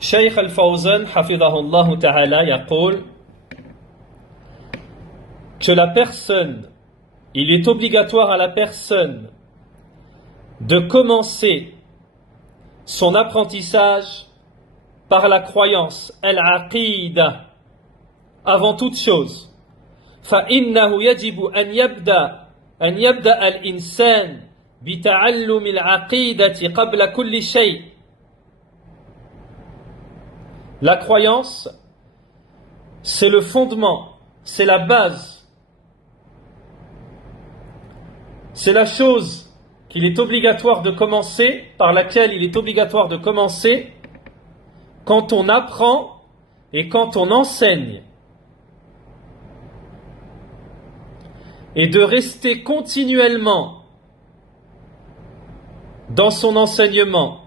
Shaykh Al-Fawzan, hafidhahullah ta'ala, yaqul que la personne, il est obligatoire à la personne de commencer son apprentissage par la croyance, al-aqida, avant toute chose. فإنه يجب أن يبدأ الإنسان بتعلم العقيدة قبل كل شيء. La croyance, c'est le fondement, c'est la base, c'est la chose qu'il est obligatoire de commencer, par laquelle il est obligatoire de commencer quand on apprend et quand on enseigne, et de rester continuellement dans son enseignement,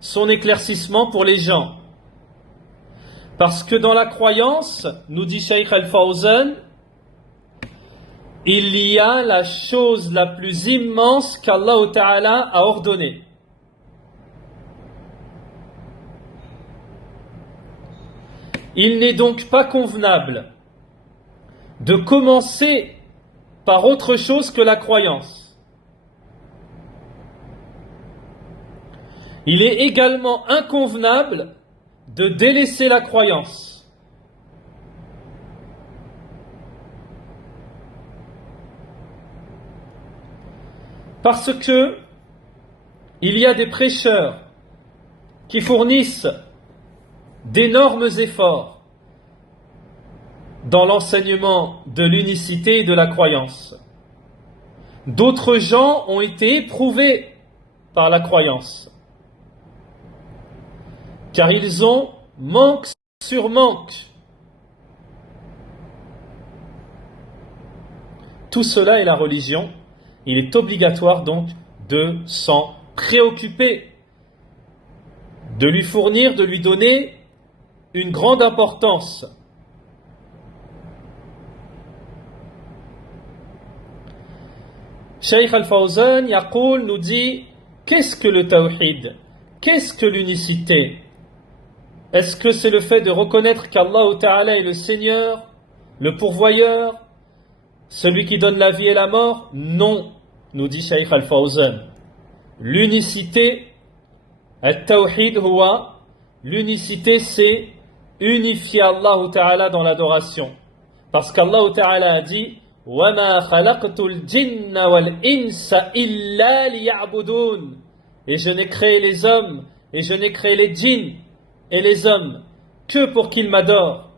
son éclaircissement pour les gens. Parce que dans la croyance, nous dit Shaykh Al-Fawzan, il y a la chose la plus immense qu'Allah Ta'ala a ordonnée. Il n'est donc pas convenable de commencer par autre chose que la croyance. Il est également inconvenable de délaisser la croyance. Parce que il y a des prêcheurs qui fournissent d'énormes efforts dans l'enseignement de l'unicité et de la croyance. D'autres gens ont été éprouvés par la croyance, car ils ont manque sur manque. Tout cela est la religion. Il est obligatoire donc de s'en préoccuper, de lui fournir, de lui donner une grande importance. Shaykh Al-Fawzan Yaqul nous dit, qu'est-ce que le tawhid? Qu'est-ce que l'unicité? Est-ce que c'est le fait de reconnaître qu'Allah Ta'ala est le Seigneur, le pourvoyeur, celui qui donne la vie et la mort? Non, nous dit Shaykh Al-Fawzan. L'unicité, al-tawhid huwa, l'unicité c'est unifier Allah Ta'ala dans l'adoration. Parce qu'Allah Ta'ala a dit وَمَا خَلَقْتُ الْجِنَّ وَالْإِنسَ إِلَّا لِيَعْبُدُونَ. Et je n'ai créé les hommes, et je n'ai créé les djinns et les hommes que pour qu'ils m'adorent.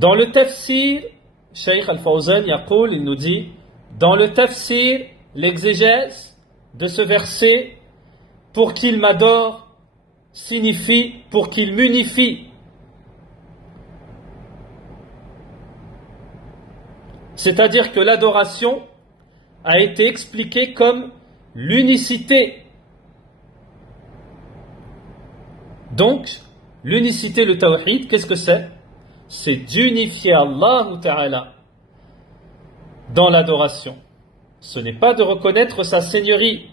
Dans le tafsir, Shaykh Al-Fawzan Yaqul, il nous dit, dans le tafsir, l'exégèse de ce verset, pour qu'il m'adore, signifie pour qu'il m'unifie. C'est-à-dire que l'adoration a été expliquée comme l'unicité. Donc, l'unicité, le tawhid, qu'est-ce que c'est? C'est d'unifier Allah Ta'ala dans l'adoration. Ce n'est pas de reconnaître sa seigneurie,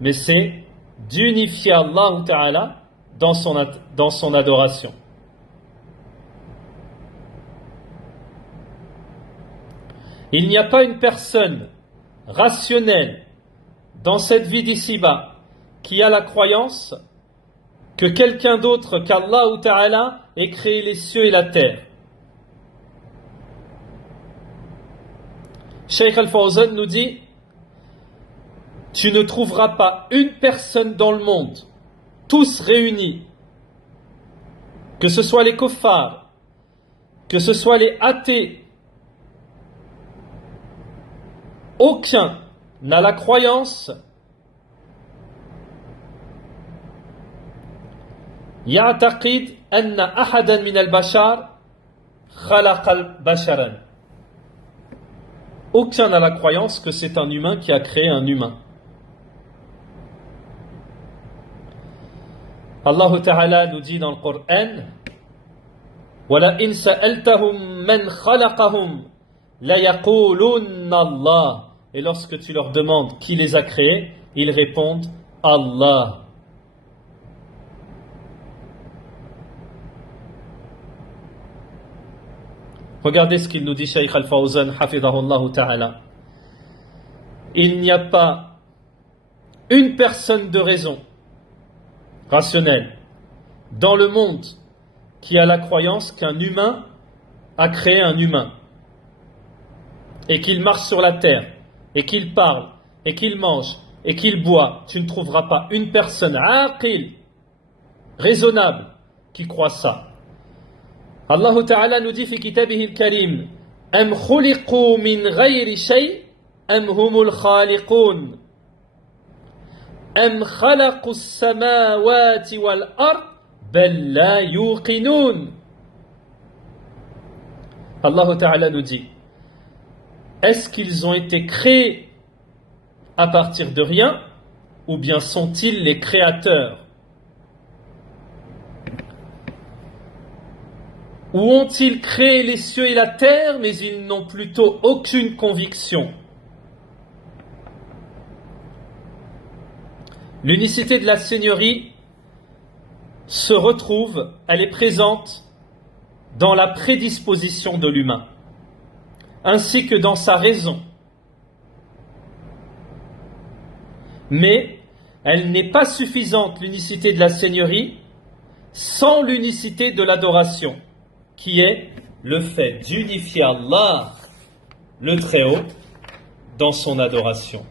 mais c'est d'unifier Allah Ta'ala dans son adoration. Il n'y a pas une personne rationnelle dans cette vie d'ici-bas qui a la croyance que quelqu'un d'autre qu'Allah Ta'ala ait créé les cieux et la terre. Shaykh Al-Fawzan nous dit, tu ne trouveras pas une personne dans le monde, tous réunis, que ce soit les kuffars, que ce soit les athées, aucun n'a la croyance يعتقد أن أحدا من البشر خلق البشرا. Aucun n'a la croyance que c'est un humain qui a créé un humain. Allah Ta'ala nous dit dans le Coran, وَلَئِنْ سَأَلْتَهُمْ مَنْ خَلَقَهُمْ لَيَقُولُنَّ اللَّهُ Et lorsque tu leur demandes qui les a créés, ils répondent Allah. Regardez ce qu'il nous dit Shaykh Al-Fawzan, hafidahullah ta'ala. Il n'y a pas une personne de raison rationnelle dans le monde qui a la croyance qu'un humain a créé un humain et qu'il marche sur la terre et qu'il parle et qu'il mange et qu'il boit. Tu ne trouveras pas une personne aqil, raisonnable, qui croit ça. Allah Ta'ala nous dit fi kitabihi al-karim am khuliqu min ghayri shay am humul khaliqun am khalaqu as-samawati wal ard bal la yuqinun. Allah Ta'ala nous dit, est-ce qu'ils ont été créés à partir de rien ou bien sont-ils les créateurs? Ou ont-ils créé les cieux et la terre, mais ils n'ont plutôt aucune conviction? L'unicité de la Seigneurie se retrouve, elle est présente dans la prédisposition de l'humain, ainsi que dans sa raison. Mais elle n'est pas suffisante, l'unicité de la Seigneurie, sans l'unicité de l'adoration, qui est le fait d'unifier Allah, le Très-Haut, dans son adoration.